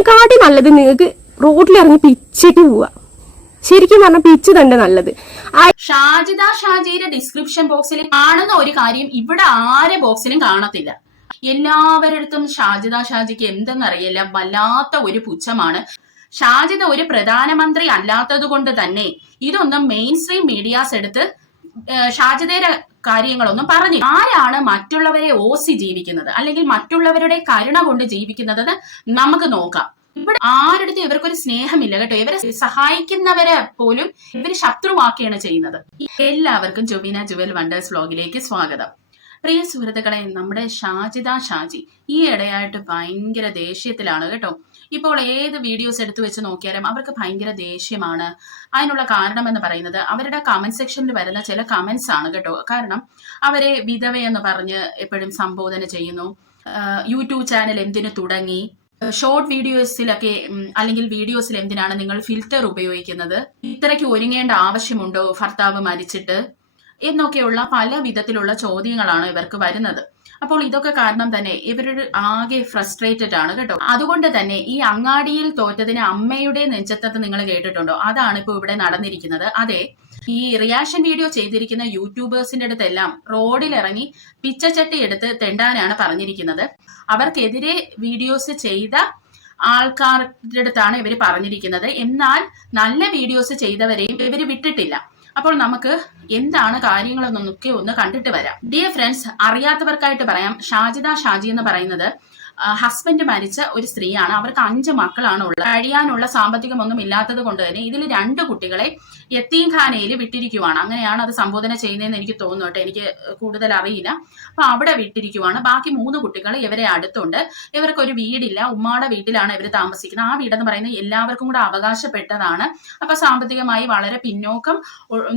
അതിനെക്കാട്ടി നല്ലത് നിങ്ങൾക്ക് റോഡിലിറങ്ങി പിച്ചിട്ട് പോവുക. ശരിക്കും പറഞ്ഞ പിച്ച് തന്നെ നല്ലത്. ഷാജിദ ഷാജിയുടെ ഡിസ്ക്രിപ്ഷൻ ബോക്സിൽ കാണുന്ന ഒരു കാര്യം ഇവിടെ ആരെ ബോക്സിലും കാണത്തില്ല. എല്ലാവരടുത്തും ഷാജിദ ഷാജിക്ക് എന്തെന്നറിയില്ല. വല്ലാത്ത ഒരു പുച്ഛമാണ്. ഷാജിദ ഒരു പ്രധാനമന്ത്രി അല്ലാത്തത് കൊണ്ട് തന്നെ ഇതൊന്നും മെയിൻ സ്ട്രീം മീഡിയാസ് എടുത്ത് ഷാജിദയുടെ കാര്യങ്ങളൊന്നും പറഞ്ഞു. ആരാണ് മറ്റുള്ളവരെ ഓസി ജീവിക്കുന്നത്? അല്ലെങ്കിൽ മറ്റുള്ളവരുടെ കരുണ കൊണ്ട് ജീവിക്കുന്നത് നമുക്ക് നോക്കാം. ഇവിടെ ആരുടെ ഇവർക്കൊരു സ്നേഹമില്ല കേട്ടോ. ഇവരെ സഹായിക്കുന്നവരെ പോലും ഇവർ ശത്രുവാക്കുകയാണ് ചെയ്യുന്നത്. എല്ലാവർക്കും ജുബീന ജുവൽ വണ്ടേഴ്സ് വ്ലോഗിലേക്ക് സ്വാഗതം. പ്രിയ സുഹൃത്തുക്കളെ നമ്മുടെ ഷാജിദ ഷാജി ഈ ഇടയായിട്ട് ഭയങ്കര ദേഷ്യത്തിലാണ് കേട്ടോ. ഇപ്പോൾ ഏത് വീഡിയോസ് എടുത്തു വെച്ച് നോക്കിയാലും അവർക്ക് ഭയങ്കര ദേഷ്യമാണ്. അതിനുള്ള കാരണം എന്ന് പറയുന്നത് അവരുടെ കമന്റ് സെക്ഷനിൽ വരുന്ന ചില കമന്റ്സ് ആണ് കേട്ടോ. കാരണം അവരെ വിധവയെന്ന് പറഞ്ഞ് എപ്പോഴും സംബോധന ചെയ്യുന്നു. യൂട്യൂബ് ചാനൽ എന്തിനു തുടങ്ങി? ഷോർട്ട് വീഡിയോസിലൊക്കെ അല്ലെങ്കിൽ വീഡിയോസിൽ എന്തിനാണ് നിങ്ങൾ ഫിൽറ്റർ ഉപയോഗിക്കുന്നത്? ഇത്രയ്ക്ക് ഒരുങ്ങേണ്ട ആവശ്യമുണ്ടോ? ഭർത്താവ് മരിച്ചിട്ട്? എന്നൊക്കെയുള്ള പല വിധത്തിലുള്ള ചോദ്യങ്ങളാണ് ഇവർക്ക് വരുന്നത്. അപ്പോൾ ഇതൊക്കെ കാരണം തന്നെ ഇവരൊരു ആകെ ഫ്രസ്ട്രേറ്റഡ് ആണ് കേട്ടോ. അതുകൊണ്ട് തന്നെ ഈ അങ്ങാടിയിൽ തോറ്റതിന് അമ്മയുടെ നെഞ്ചത്തത്ത് നിങ്ങൾ കേട്ടിട്ടുണ്ടോ? അതാണ് ഇപ്പോൾ ഇവിടെ നടന്നിരിക്കുന്നത്. അതെ ഈ റിയാക്ഷൻ വീഡിയോ ചെയ്തിരിക്കുന്ന യൂട്യൂബേഴ്സിന്റെ അടുത്തെല്ലാം റോഡിലിറങ്ങി പിച്ചച്ചട്ടി എടുത്ത് തെണ്ടാനാണ് പറഞ്ഞിരിക്കുന്നത്. അവർക്കെതിരെ വീഡിയോസ് ചെയ്ത ആൾക്കാരുടെ അടുത്താണ് ഇവർ പറഞ്ഞിരിക്കുന്നത്. എന്നാൽ നല്ല വീഡിയോസ് ചെയ്തവരെയും ഇവർ വിട്ടിട്ടില്ല. അപ്പോൾ നമുക്ക് എന്താണ് കാര്യങ്ങളെന്നൊക്കെ ഒന്ന് കണ്ടിട്ട് വരാം. ഡിയർ ഫ്രണ്ട്സ് അറിയാത്തവർക്കായിട്ട് പറയാം. ഷാജിദ ഷാജി എന്ന് പറയുന്നത് ഹസ്ബൻഡ് മരിച്ച ഒരു സ്ത്രീയാണ്. അവർക്ക് അഞ്ച് മക്കളാണ് ഉള്ളത്. കഴിയാനുള്ള സാമ്പത്തികമൊന്നും ഇല്ലാത്തത് കൊണ്ട് തന്നെ ഇതിൽ രണ്ട് കുട്ടികളെ യത്തീംഖാനയിൽ വിട്ടിരിക്കുവാണ്. അങ്ങനെയാണ് അത് സംബോധന ചെയ്യുന്നതെന്ന് എനിക്ക് തോന്നുന്നു കേട്ടോ. എനിക്ക് കൂടുതൽ അറിയില്ല. അപ്പൊ അവിടെ വിട്ടിരിക്കുവാണ്. ബാക്കി മൂന്ന് കുട്ടികൾ ഇവരെ അടുത്തുണ്ട്. ഇവർക്ക് ഒരു വീടില്ല. ഉമ്മാടെ വീട്ടിലാണ് ഇവർ താമസിക്കുന്നത്. ആ വീടെന്ന് പറയുന്നത് എല്ലാവർക്കും കൂടെ അവകാശപ്പെട്ടതാണ്. അപ്പൊ സാമ്പത്തികമായി വളരെ പിന്നോക്കം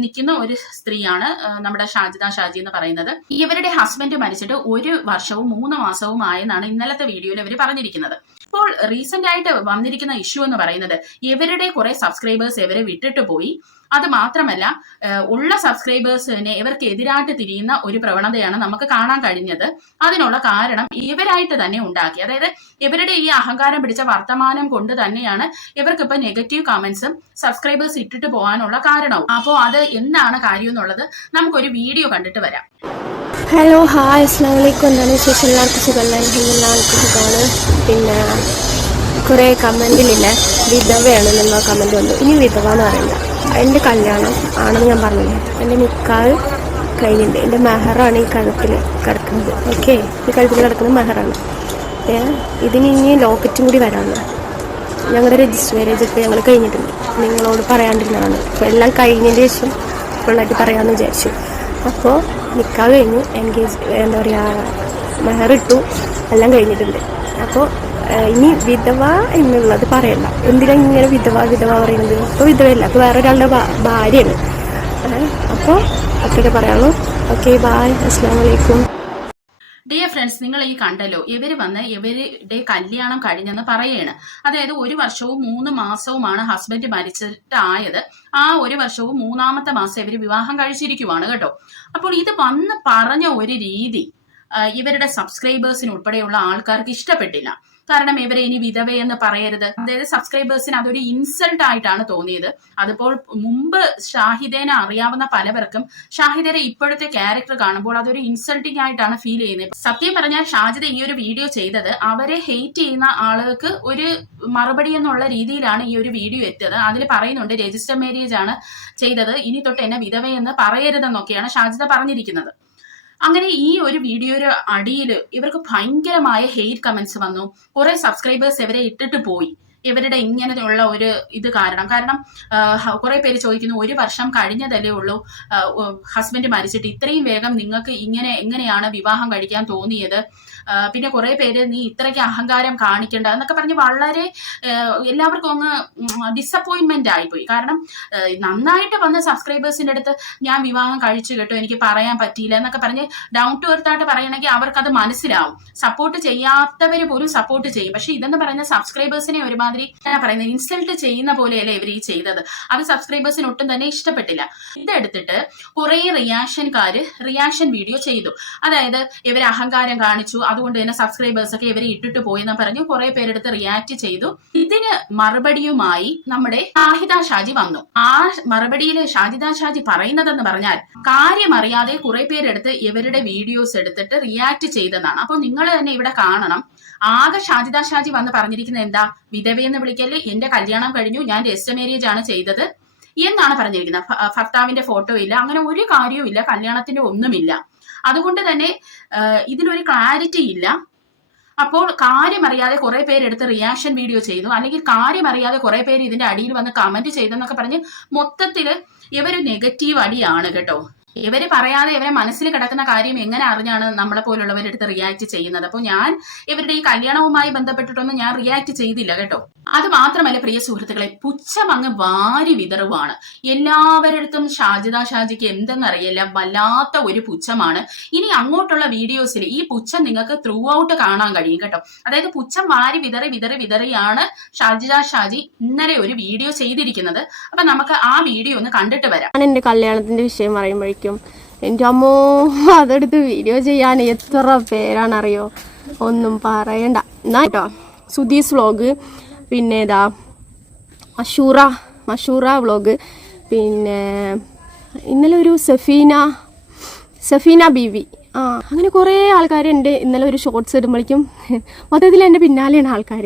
നിൽക്കുന്ന ഒരു സ്ത്രീയാണ് നമ്മുടെ ഷാജിദ ഷാജി എന്ന് പറയുന്നത്. ഇവരുടെ ഹസ്ബൻഡ് മരിച്ചിട്ട് ഒരു വർഷവും മൂന്ന് മാസവും ആയെന്നാണ് ഇന്നലത്തെ വീഡിയോയിൽ ഇവർ പറഞ്ഞിരിക്കുന്നത്. ഇപ്പോൾ റീസെന്റ് ആയിട്ട് വന്നിരിക്കുന്ന ഇഷ്യൂ എന്ന് പറയുന്നത് ഇവരുടെ കുറെ സബ്സ്ക്രൈബേഴ്സ് ഇവരെ വിട്ടിട്ട് പോയി. അത് മാത്രമല്ല ഉള്ള സബ്സ്ക്രൈബേഴ്സിനെ ഇവർക്ക് എതിരായിട്ട് തിരിയുന്ന ഒരു പ്രവണതയാണ് നമുക്ക് കാണാൻ കഴിഞ്ഞത്. അതിനുള്ള കാരണം ഇവരായിട്ട് തന്നെ ഉണ്ടാക്കി. അതായത് ഇവരുടെ ഈ അഹങ്കാരം പിടിച്ച വർത്തമാനം കൊണ്ട് തന്നെയാണ് ഇവർക്കിപ്പോൾ നെഗറ്റീവ് കമന്റ്സും സബ്സ്ക്രൈബേഴ്സ് ഇട്ടിട്ട് പോകാനുള്ള കാരണവും. അപ്പോൾ അത് എന്താണ് കാര്യം എന്നുള്ളത് നമുക്കൊരു വീഡിയോ കണ്ടിട്ട് വരാം. ഹലോ ഹായ് അസ്സാം വലൈക്കും എന്താണ് വിശേഷം? എല്ലാവർക്കും സുഖമല്ല എല്ലാവർക്കും സുഖമാണ്. പിന്നെ കുറേ കമന്റിലില്ല? വിധവയാണ് എന്നുള്ള കമന്റ് വന്നു. ഇനി വിധവ എന്ന് പറയില്ല എന്റെ കല്യാണം ആണെന്ന് ഞാൻ പറഞ്ഞില്ലേ? എന്റെ നിക്കാഹ് കഴിഞ്ഞിട്ടുണ്ട് എന്റെ മെഹറാണ് ഈ കഴുത്തിൽ കിടക്കുന്നത്. ഓക്കെ? ഈ കഴുത്തിൽ കിടക്കുന്നത് മെഹറാണ്. ഇതിന് ഇനി ലോക്കറ്റും കൂടി വരാമെന്ന്. ഞങ്ങളുടെ രജിസ്റ്റർ മാരേജ് ഒക്കെ ഞങ്ങൾ കഴിഞ്ഞിട്ടുണ്ട്. നിങ്ങളോട് പറയാണ്ടിരുന്നതാണ്. അപ്പോൾ എല്ലാം കഴിഞ്ഞതിന് ശേഷം ഫുള്ളായിട്ട് പറയാമെന്ന് വിചാരിച്ചു. അപ്പോൾ നിൽക്കാൻ കഴിഞ്ഞു എൻഗേജ് എന്താ പറയുക മെഹറിട്ടു എല്ലാം കഴിഞ്ഞിട്ടുണ്ട്. അപ്പോൾ ഇനി വിധവ എന്നുള്ളത് പറയണ്ട. എന്തിനാ ഇങ്ങനെ വിധവ വിധവ പറയുന്നത്? അപ്പോൾ വിധവയല്ല അപ്പോൾ വേറെ ഒരാളുടെ ഭാര്യയാണ്. അപ്പോൾ അത്രയൊക്കെ പറയാനുള്ളൂ. ഓക്കെ ബായ് അസ്സാം വലൈക്കും ഡിയർ ഫ്രണ്ട്സ് നിങ്ങൾ ഈ കണ്ടല്ലോ ഇവർ വന്ന് ഇവരുടെ കല്യാണം കഴിഞ്ഞെന്ന് പറയാണ്. അതായത് ഒരു വർഷവും മൂന്ന് മാസവുമാണ് ഹസ്ബൻഡ് മരിച്ചിട്ടായത്. ആ ഒരു വർഷവും മൂന്നാമത്തെ മാസം ഇവർ വിവാഹം കഴിച്ചിരിക്കുവാണ് കേട്ടോ. അപ്പോൾ ഇത് വന്ന് പറഞ്ഞ ഒരു രീതി ഇവരുടെ സബ്സ്ക്രൈബേഴ്സിന് ഉൾപ്പെടെയുള്ള ആൾക്കാർക്ക് ഇഷ്ടപ്പെട്ടില്ല. കാരണം ഇവരെ ഇനി വിധവയെന്ന് പറയരുത്. അതായത് സബ്സ്ക്രൈബേഴ്സിന് അതൊരു ഇൻസൾട്ട് ആയിട്ടാണ് തോന്നിയത്. അതിപ്പോൾ മുമ്പ് ഷാഹിദേനെ അറിയാവുന്ന പലവർക്കും ഷാഹിദയുടെ ഇപ്പോഴത്തെ ക്യാരക്ടർ കാണുമ്പോൾ അതൊരു ഇൻസൾട്ടിംഗ് ആയിട്ടാണ് ഫീൽ ചെയ്യുന്നത്. സത്യം പറഞ്ഞാൽ ഷാജിദ ഈ ഒരു വീഡിയോ ചെയ്തത് അവരെ ഹെയ്റ്റ് ചെയ്യുന്ന ആളുകൾക്ക് ഒരു മറുപടി എന്നുള്ള രീതിയിലാണ് ഈ ഒരു വീഡിയോ എത്തിയത്. അതിൽ പറയുന്നുണ്ട് രജിസ്റ്റർ മാരേജ് ആണ് ചെയ്തത്. ഇനി തൊട്ട് എന്നെ വിധവയെന്ന് പറയരുതെന്നൊക്കെയാണ് ഷാജിദ പറഞ്ഞിരിക്കുന്നത്. അങ്ങനെ ഈ ഒരു വീഡിയോയുടെ അടിയിൽ ഇവർക്ക് ഭയങ്കരമായ ഹെയ്റ്റ് കമന്റ്സ് വന്നു. കുറെ സബ്സ്ക്രൈബേഴ്സ് ഇവരെ ഇട്ടിട്ട് പോയി. ഇവരുടെ ഇങ്ങനെയുള്ള ഒരു ഇത് കാരണം. കാരണം കുറെ പേര് ചോദിക്കുന്നു ഒരു വർഷം കഴിഞ്ഞതല്ലേ ഉള്ളൂ. ഹസ്ബൻഡ് മരിച്ചിട്ട്. ഇത്രയും വേഗം നിങ്ങൾക്ക് ഇങ്ങനെ എങ്ങനെയാണ് വിവാഹം കഴിക്കാൻ തോന്നിയത്? പിന്നെ കുറെ പേര് നീ ഇത്രയ്ക്ക് അഹങ്കാരം കാണിക്കേണ്ട എന്നൊക്കെ പറഞ്ഞ് വളരെ എല്ലാവർക്കും അങ്ങ് ഡിസപ്പോയിന്റ്മെന്റ് ആയിപ്പോയി. കാരണം നന്നായിട്ട് വന്ന സബ്സ്ക്രൈബേഴ്സിന്റെ അടുത്ത് ഞാൻ വിവാഹം കഴിച്ചു കേട്ടോ എനിക്ക് പറയാൻ പറ്റിയില്ല എന്നൊക്കെ പറഞ്ഞ് ഡൗൺ ടു എർത്ത് ആയിട്ട് പറയണമെങ്കിൽ അവർക്കത് മനസ്സിലാവും. സപ്പോർട്ട് ചെയ്യാത്തവര് പോലും സപ്പോർട്ട് ചെയ്യും. പക്ഷെ ഇതെന്ന് പറഞ്ഞ സബ്സ്ക്രൈബേഴ്സിനെ ഒരുമാതിരി ഞാൻ പറയുന്നത്. ഇൻസൾട്ട് ചെയ്യുന്ന പോലെയല്ലേ ഇവർ ഈ ചെയ്തത്. അത് സബ്സ്ക്രൈബേഴ്സിന് ഒട്ടും തന്നെ ഇഷ്ടപ്പെട്ടില്ല. ഇതെടുത്തിട്ട് കുറെ റിയാക്ഷൻകാർ റിയാക്ഷൻ വീഡിയോ ചെയ്തു. അതായത് ഇവർ അഹങ്കാരം കാണിച്ചു. അതുകൊണ്ട് തന്നെ സബ്സ്ക്രൈബേഴ്സ് ഒക്കെ ഇവരെ ഇട്ടിട്ട് പോയെന്ന് പറഞ്ഞു. കുറെ പേരെടുത്ത് റിയാക്ട് ചെയ്തു. ഇതിന് മറുപടിയുമായി നമ്മുടെ ഷാഹിദ ഷാജി വന്നു. ആ മറുപടിയിൽ ഷാജിദ ഷാജി പറയുന്നതെന്ന് പറഞ്ഞാൽ കാര്യമറിയാതെ കുറെ പേരെടുത്ത് ഇവരുടെ വീഡിയോസ് എടുത്തിട്ട് റിയാക്ട് ചെയ്തെന്നാണ്. അപ്പൊ നിങ്ങൾ തന്നെ ഇവിടെ കാണണം. ആകെ ഷാജിദ ഷാജി വന്ന് പറഞ്ഞിരിക്കുന്നത് എന്താ? വിധവയെന്ന് വിളിക്കൽ എന്റെ കല്യാണം കഴിഞ്ഞു ഞാൻ രജിസ്റ്റർ മാരേജ് ആണ് ചെയ്തത് എന്നാണ് പറഞ്ഞിരിക്കുന്നത്. ഭർത്താവിന്റെ ഫോട്ടോ ഇല്ല അങ്ങനെ ഒരു കാര്യവും ഇല്ല കല്യാണത്തിന്റെ ഒന്നുമില്ല. അതുകൊണ്ട് തന്നെ ഇതിനൊരു ക്ലാരിറ്റി ഇല്ല. അപ്പോൾ കാര്യമറിയാതെ കുറെ പേരെടുത്ത് റിയാക്ഷൻ വീഡിയോ ചെയ്തു. അല്ലെങ്കിൽ കാര്യമറിയാതെ കുറെ പേര് ഇതിന്റെ അടിയിൽ വന്ന് കമന്റ് ചെയ്തെന്നൊക്കെ പറഞ്ഞ് മൊത്തത്തിൽ ഇവർ നെഗറ്റീവ് അടിയാണ് കേട്ടോ. ഇവർ പറയാതെ ഇവരെ മനസ്സിൽ കിടക്കുന്ന കാര്യം എങ്ങനെ അറിഞ്ഞാണ് നമ്മളെ പോലുള്ളവരെടുത്ത് റിയാക്ട് ചെയ്യുന്നത്? അപ്പോൾ ഞാൻ ഇവരുടെ ഈ കല്യാണവുമായി ബന്ധപ്പെട്ടിട്ടൊന്നും ഞാൻ റിയാക്ട് ചെയ്തില്ല കേട്ടോ. അത് മാത്രമല്ല പ്രിയ സുഹൃത്തുക്കളെ പുച്ഛം അങ്ങ് വാരി വിതറുവാണ്. എല്ലാവരടുത്തും ഷാജിദ ഷാജിക്ക് എന്തെന്നറിയില്ല വല്ലാത്ത ഒരു പുച്ഛമാണ്. ഇനി അങ്ങോട്ടുള്ള വീഡിയോസിൽ ഈ പുച്ഛം നിങ്ങൾക്ക് ത്രൂ ഔട്ട് കാണാൻ കഴിയും കേട്ടോ. അതായത് പുച്ഛം വാരി വിതറി വിതറി വിതറിയാണ് ഷാജിദ ഷാജി ഇന്നലെ ഒരു വീഡിയോ ചെയ്തിരിക്കുന്നത്. അപ്പൊ നമുക്ക് ആ വീഡിയോ ഒന്ന് കണ്ടിട്ട് വരാം. എന്റെ കല്യാണത്തിന്റെ വിഷയം പറയുമ്പോഴേക്കും എന്റെ അമ്മോ അതെടുത്ത് വീഡിയോ ചെയ്യാൻ എത്ര പേരാണറിയോ ഒന്നും പറയണ്ട. എന്നാ കേട്ടോ സുധീസ് വ്ളോഗ് പിന്നെ ഇതാ മഷൂറ മഷൂറ വ്ളോഗ് പിന്നെ ഇന്നലെ ഒരു സഫീന സഫീന ബീവി. ആ അങ്ങനെ കുറേ ആൾക്കാർ എന്റെ ഇന്നലെ ഒരു ഷോർട്സ് ഇടുമ്പോഴേക്കും മൊത്തത്തിൽ എന്റെ പിന്നാലെയാണ് ആൾക്കാർ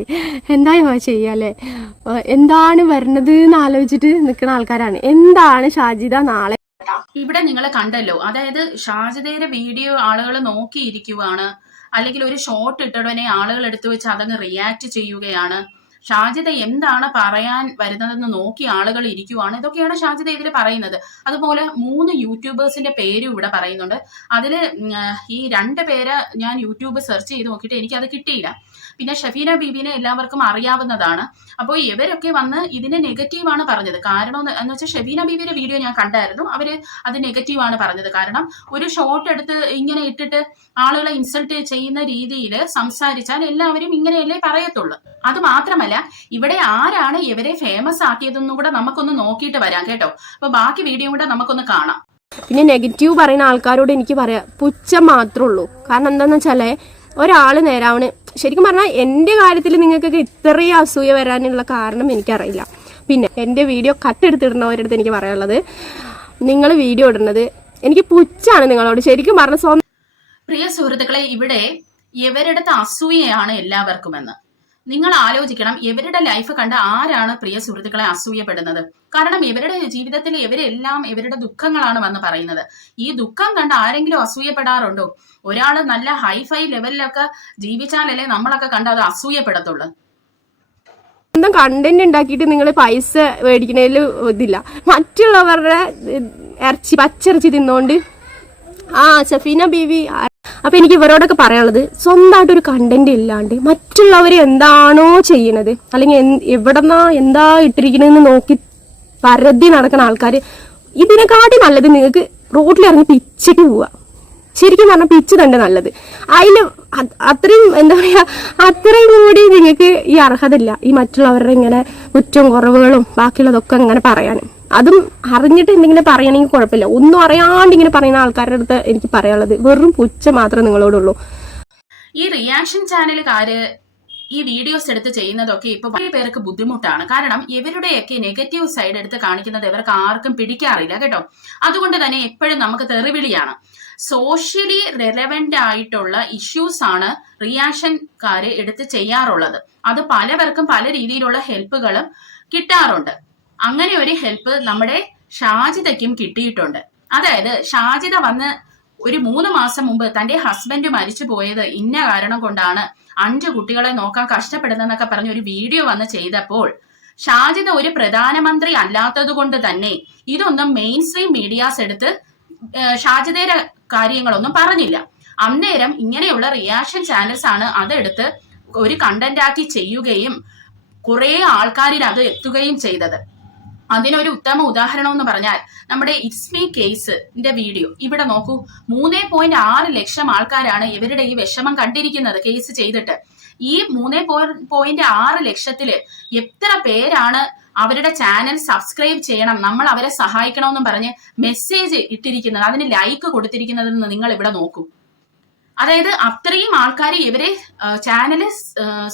എന്തായോ ചെയ്യാല്ലേ എന്താണ് വരണത് എന്ന് ആലോചിച്ചിട്ട് നിൽക്കുന്ന ആൾക്കാരാണ്. എന്താണ് ഷാജിദ നാളെ ഇവിടെ നിങ്ങൾ കണ്ടല്ലോ. അതായത് ഷാജിദയുടെ വീഡിയോ ആളുകൾ നോക്കിയിരിക്കുവാണ്. അല്ലെങ്കിൽ ഒരു ഷോട്ട് ഇട്ടവനെ ആളുകൾ എടുത്തു വെച്ച് അതങ്ങ് റിയാക്ട് ചെയ്യുകയാണ്. ഷാജിദ എന്താണ് പറയാൻ വരുന്നതെന്ന് നോക്കി ആളുകൾ ഇരിക്കുവാണ്. ഇതൊക്കെയാണ് ഷാജിദ ഇതിൽ പറയുന്നത്. അതുപോലെ മൂന്ന് യൂട്യൂബേഴ്സിന്റെ പേരും ഇവിടെ പറയുന്നുണ്ട്. അതിൽ ഈ രണ്ട് പേര് ഞാൻ യൂട്യൂബ് സെർച്ച് ചെയ്ത് നോക്കിയിട്ട് എനിക്ക് കിട്ടിയില്ല. പിന്നെ ഷഫീന ബീബിനെ എല്ലാവർക്കും അറിയാവുന്നതാണ്. അപ്പോൾ ഇവരൊക്കെ വന്ന് ഇതിനെ നെഗറ്റീവാണ് പറഞ്ഞത്. കാരണം എന്ന് വെച്ചാൽ ഷബീന ബീബിയുടെ വീഡിയോ ഞാൻ കണ്ടായിരുന്നു. അവർ അത് നെഗറ്റീവാണ് പറഞ്ഞത്. കാരണം ഒരു ഷോട്ട് എടുത്ത് ഇങ്ങനെ ഇട്ടിട്ട് ആളുകളെ ഇൻസൾട്ട് ചെയ്യുന്ന രീതിയിൽ സംസാരിച്ചാൽ എല്ലാവരും ഇങ്ങനെയല്ലേ പറയത്തുള്ളൂ. അത് മാത്രമല്ല ഇവിടെ ആരാണ് ഇവരെ ഫേമസ് ആക്കിയതെന്നും കൂടെ നമുക്കൊന്ന് നോക്കിയിട്ട് വരാം കേട്ടോ. അപ്പൊ ബാക്കി വീഡിയോ കൂടെ നമുക്കൊന്ന് കാണാം. പിന്നെ നെഗറ്റീവ് പറയുന്ന ആൾക്കാരോട് എനിക്ക് പറയാം പുച്ഛം മാത്രമേ ഉള്ളൂ. കാരണം എന്താണെന്ന് വെച്ചാലേ ഒരാൾ നേരാവണ്. ശരിക്കും പറഞ്ഞാൽ എന്റെ കാര്യത്തിൽ നിങ്ങൾക്കൊക്കെ ഇത്രയും അസൂയ വരാനുള്ള കാരണം എനിക്കറിയില്ല. പിന്നെ എന്റെ വീഡിയോ കട്ടെടുത്തിടുന്നവരടുത്ത് എനിക്ക് പറയാനുള്ളത് നിങ്ങൾ വീഡിയോ ഇടുന്നത് എനിക്ക് പുച്ഛാണ് നിങ്ങളോട്. ശരിക്കും പറഞ്ഞ സ്വന്തം പ്രിയ സുഹൃത്തുക്കളെ ഇവിടെ ഇവരുടെ അസൂയയാണ് എല്ലാവർക്കുമെന്ന്. നിങ്ങൾ ആലോചിക്കണം ഇവരുടെ ലൈഫ് കണ്ട് ആരാണ് പ്രിയ സുഹൃത്തുക്കളെ അസൂയപ്പെടുന്നത്? കാരണം ഇവരുടെ ജീവിതത്തിൽ ഇവരെല്ലാം ഇവരുടെ ദുഃഖങ്ങളാണ് വന്ന് പറയുന്നത്. ഈ ദുഃഖം കണ്ട് ആരെങ്കിലും അസൂയപ്പെടാറുണ്ടോ? ഒരാൾ നല്ല ഹൈഫൈ ലെവലിലൊക്കെ ജീവിച്ചാലല്ലേ നമ്മളൊക്കെ കണ്ട് അത് അസൂയപ്പെടത്തുള്ളൂ? കണ്ടന്റ് ഉണ്ടാക്കിയിട്ട് നിങ്ങൾ പൈസ മേടിക്കുന്നതിൽ ഇതില്ല. മറ്റുള്ളവരുടെ ഇറച്ചി പച്ചിറച്ചി തിന്നോണ്ട്. ആ സഫീന ബീവി ആ- അപ്പൊ എനിക്ക് ഇവരോടൊക്കെ പറയാനുള്ളത് സ്വന്തമായിട്ടൊരു കണ്ടന്റ് ഇല്ലാണ്ട് മറ്റുള്ളവർ എന്താണോ ചെയ്യണത് അല്ലെങ്കിൽ എവിടെന്നാ എന്താ ഇട്ടിരിക്കണെന്ന് നോക്കി പരതി നടക്കുന്ന ആൾക്കാർ ഇതിനെക്കാട്ടി നല്ലത് നിങ്ങൾക്ക് റോഡിലിറങ്ങി പിച്ചയ്ക്ക് പോവുക. ശരിക്കും പറഞ്ഞാൽ പിച്ച് തന്നെ നല്ലത്. അതിൽ അത്രയും എന്താ പറയുക അത്രയും കൂടി നിങ്ങൾക്ക് ഈ അർഹതയില്ല ഈ മറ്റുള്ളവരുടെ ഇങ്ങനെ കുറ്റവും കുറവുകളും ബാക്കിയുള്ളതൊക്കെ ഇങ്ങനെ പറയാൻ അതും അറിഞ്ഞിട്ട് എന്തെങ്കിലും പറയണമെങ്കിൽ കുഴപ്പമില്ല. ഒന്നും അറിയാണ്ട് ഇങ്ങനെ പറയുന്ന ആൾക്കാരുടെ അടുത്ത് എനിക്ക് പറയാനുള്ളത് വെറും പുച്ച മാത്രമേ നിങ്ങളോടുള്ളൂ. ഈ റിയാക്ഷൻ ചാനലുകാര് ഈ വീഡിയോസ് എടുത്ത് ചെയ്യുന്നതൊക്കെ ഇപ്പൊ വളരെ പേർക്ക് ബുദ്ധിമുട്ടാണ്. കാരണം ഇവരുടെയൊക്കെ നെഗറ്റീവ് സൈഡ് എടുത്ത് കാണിക്കുന്നത് ഇവർക്ക് ആർക്കും പിടിക്കാറില്ല കേട്ടോ. അതുകൊണ്ട് തന്നെ എപ്പോഴും നമുക്ക് തെറിവിളിയാണ്. സോഷ്യലി റെലവെന്റ് ആയിട്ടുള്ള ഇഷ്യൂസ് ആണ് റിയാക്ഷൻകാര് എടുത്ത് ചെയ്യാറുള്ളത്. അത് പലവർക്കും പല രീതിയിലുള്ള ഹെൽപ്പുകളും കിട്ടാറുണ്ട്. അങ്ങനെ ഒരു ഹെൽപ്പ് നമ്മുടെ ഷാജിതയ്ക്കും കിട്ടിയിട്ടുണ്ട്. അതായത് ഷാജിത വന്ന് ഒരു മൂന്ന് മാസം മുമ്പ് തന്റെ ഹസ്ബൻഡ് മരിച്ചു പോയത് ഇന്ന കാരണം കൊണ്ടാണ് അഞ്ച് കുട്ടികളെ നോക്കാൻ കഷ്ടപ്പെടുന്നതെന്നൊക്കെ പറഞ്ഞ ഒരു വീഡിയോ വന്ന് ചെയ്തപ്പോൾ ഷാജിദ ഒരു പ്രധാനമന്ത്രി അല്ലാത്തത് കൊണ്ട് തന്നെ ഇതൊന്നും മെയിൻ സ്ട്രീം മീഡിയാസ് എടുത്ത് ഷാജിദയുടെ കാര്യങ്ങളൊന്നും പറഞ്ഞില്ല. അന്നേരം ഇങ്ങനെയുള്ള റിയാക്ഷൻ ചാനൽസ് ആണ് അതെടുത്ത് ഒരു കണ്ടന്റാക്കി ചെയ്യുകയും കുറേ ആൾക്കാരിൽ അത് എത്തുകയും ചെയ്തത്. അതിനൊരു ഉത്തമ ഉദാഹരണം എന്ന് പറഞ്ഞാൽ നമ്മുടെ ഇറ്റ്സ്മി കേസിന്റെ വീഡിയോ ഇവിടെ നോക്കൂ മൂന്നേ പോയിന്റ് ആറ് ലക്ഷം ആൾക്കാരാണ് ഇവരുടെ ഈ വിഷമം കണ്ടിരിക്കുന്നത് കേസ് ചെയ്തിട്ട്. ഈ മൂന്നേ പോയിന്റ് ആറ് ലക്ഷത്തിൽ എത്ര പേരാണ് അവരുടെ ചാനൽ സബ്സ്ക്രൈബ് ചെയ്യണം നമ്മൾ അവരെ സഹായിക്കണമെന്നും പറഞ്ഞ് മെസ്സേജ് ഇട്ടിരിക്കുന്നത് അതിന് ലൈക്ക് കൊടുത്തിരിക്കുന്നതെന്ന് നിങ്ങൾ ഇവിടെ നോക്കൂ. അതായത് അത്രയും ആൾക്കാർ ഇവരെ ചാനൽ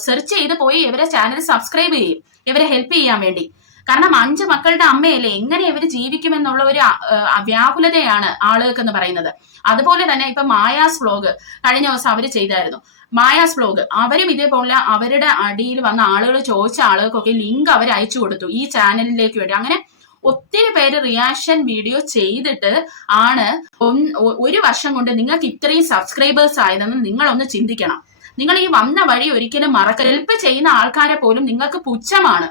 സെർച്ച് ചെയ്ത് പോയി ഇവരെ ചാനൽ സബ്സ്ക്രൈബ് ചെയ്യും ഇവരെ ഹെൽപ്പ് ചെയ്യാൻ വേണ്ടി. കാരണം അഞ്ച് മക്കളുടെ അമ്മയല്ലേ? എങ്ങനെ ഇവർ ജീവിക്കുമെന്നുള്ള ഒരു വ്യാകുലതയാണ് ആളുകൾക്ക് എന്ന് പറയുന്നത്. അതുപോലെ തന്നെ ഇപ്പൊ മായാസ് വ്ലോഗ് കഴിഞ്ഞ ദിവസം അവർ ചെയ്തായിരുന്നു. മായാസ് വ്ലോഗ് അവരും ഇതേപോലെ അവരുടെ അടിയിൽ വന്ന ആളുകൾ ചോദിച്ച ആളുകൾക്കൊക്കെ ലിങ്ക് അവർ അയച്ചു കൊടുത്തു ഈ ചാനലിലേക്ക് വേണ്ടി. അങ്ങനെ ഒത്തിരി പേര് റിയാക്ഷൻ വീഡിയോ ചെയ്തിട്ട് ആണ് ഒരു വർഷം കൊണ്ട് നിങ്ങൾക്ക് ഇത്രയും സബ്സ്ക്രൈബേഴ്സ് ആയതെന്ന് നിങ്ങളൊന്ന് ചിന്തിക്കണം. നിങ്ങൾ ഈ വന്ന വഴി ഒരിക്കലും മറക്കരുത്. ഹെൽപ്പ് ചെയ്യുന്ന ആൾക്കാരെ പോലും നിങ്ങൾക്ക് പുച്ഛമാണ്.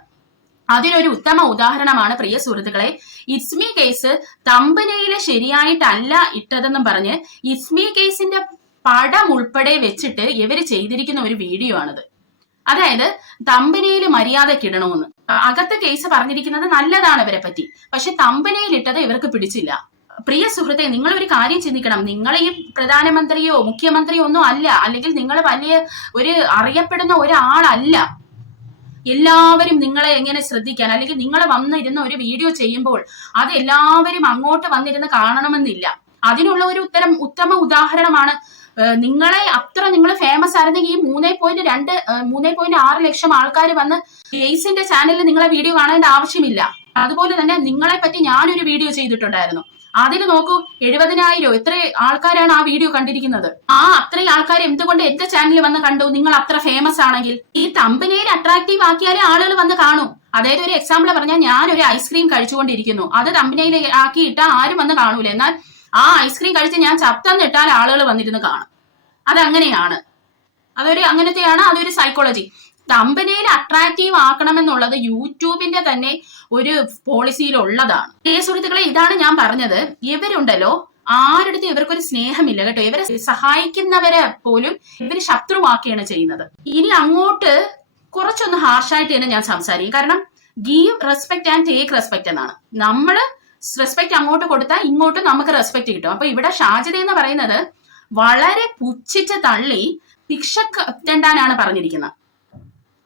അതിനൊരു ഉത്തമ ഉദാഹരണമാണ് പ്രിയ സുഹൃത്തുക്കളെ ഇസ്മി കേസ് തമ്പനയിലെ ശരിയായിട്ടല്ല ഇട്ടതെന്നും പറഞ്ഞ് ഇസ്മി കേസിന്റെ പടം ഉൾപ്പെടെ വെച്ചിട്ട് ഇവർ ചെയ്തിരിക്കുന്ന ഒരു വീഡിയോ ആണിത്. അതായത് തമ്പനയിൽ മര്യാദക്കിടണമെന്ന് അകത്തെ കേസ് പറഞ്ഞിരിക്കുന്നത് നല്ലതാണ് ഇവരെ പറ്റി. പക്ഷെ തമ്പനയിൽ ഇട്ടത് ഇവർക്ക് പിടിച്ചില്ല. പ്രിയ സുഹൃത്തെ നിങ്ങൾ ഒരു കാര്യം ചിന്തിക്കണം. നിങ്ങൾ ഈ പ്രധാനമന്ത്രിയോ മുഖ്യമന്ത്രിയോ ഒന്നും അല്ല. അല്ലെങ്കിൽ നിങ്ങൾ വലിയ ഒരു അറിയപ്പെടുന്ന ഒരാളല്ല. എല്ലാവരും നിങ്ങളെ എങ്ങനെ ശ്രദ്ധിക്കാൻ? അല്ലെങ്കിൽ നിങ്ങൾ വന്നിരുന്ന ഒരു വീഡിയോ ചെയ്യുമ്പോൾ അത് എല്ലാവരും അങ്ങോട്ട് വന്നിരുന്ന് കാണണമെന്നില്ല. അതിനുള്ള ഒരു ഉത്തരം ഉത്തമ ഉദാഹരണമാണ് നിങ്ങളെ അത്ര നിങ്ങൾ ഫേമസ് ആയിരുന്നെങ്കിൽ ഈ മൂന്നേ പോയിന്റ് രണ്ട് മൂന്നേ പോയിന്റ് ആറ് ലക്ഷം ആൾക്കാർ വന്ന് ഗെയ്സിന്റെ ചാനലിൽ നിങ്ങളെ വീഡിയോ കാണേണ്ട ആവശ്യമില്ല. അതുപോലെ തന്നെ നിങ്ങളെ പറ്റി ഞാനൊരു വീഡിയോ ചെയ്തിട്ടുണ്ടായിരുന്നു. അതിൽ നോക്കൂ എഴുപതിനായിരോ എത്ര ആൾക്കാരാണ് ആ വീഡിയോ കണ്ടിരിക്കുന്നത്? ആ അത്രയും ആൾക്കാർ എന്തുകൊണ്ട് എന്റെ ചാനലിൽ വന്ന് കണ്ടു? നിങ്ങൾ അത്ര ഫേമസ് ആണെങ്കിൽ. ഈ കമ്പനിയിൽ അട്രാക്റ്റീവ് ആക്കിയാലേ ആളുകൾ വന്ന് കാണൂ. അതായത് ഒരു എക്സാമ്പിൾ പറഞ്ഞാൽ ഞാൻ ഒരു ഐസ്ക്രീം കഴിച്ചുകൊണ്ടിരിക്കുന്നു. അത് കമ്പനിയിൽ ആക്കിയിട്ടാൽ ആരും വന്ന് കാണൂല. എന്നാൽ ആ ഐസ്ക്രീം കഴിച്ച് ഞാൻ ചത്തന്നിട്ടാൽ ആളുകൾ വന്നിരുന്ന് കാണും. അതങ്ങനെയാണ്. അതൊരു അങ്ങനത്തെയാണ് അതൊരു സൈക്കോളജി കമ്പനിയിൽ അട്രാക്റ്റീവ് ആക്കണമെന്നുള്ളത് യൂട്യൂബിന്റെ തന്നെ ഒരു പോളിസിയിലുള്ളതാണ് പ്രിയ സുഹൃത്തുക്കളെ ഇതാണ് ഞാൻ പറഞ്ഞത്. ഇവരുണ്ടല്ലോ ആരുടെ ഇവർക്കൊരു സ്നേഹമില്ല കേട്ടോ. ഇവരെ സഹായിക്കുന്നവരെ പോലും ഇവർ ശത്രുവാക്കുകയാണ് ചെയ്യുന്നത്. ഇനി അങ്ങോട്ട് കുറച്ചൊന്ന് ഹാർഷായിട്ട് തന്നെ ഞാൻ സംസാരിക്കും. കാരണം give respect and take respect എന്നാണ്. നമ്മൾ റെസ്പെക്ട് അങ്ങോട്ട് കൊടുത്താൽ ഇങ്ങോട്ട് നമുക്ക് റെസ്പെക്ട് കിട്ടും. അപ്പൊ ഇവിടെ ഷാജിത എന്ന് പറയുന്നത് വളരെ പുച്ഛിച്ച് തള്ളി ഭിക്ഷ തെണ്ടാനാണ് പറഞ്ഞിരിക്കുന്നത്.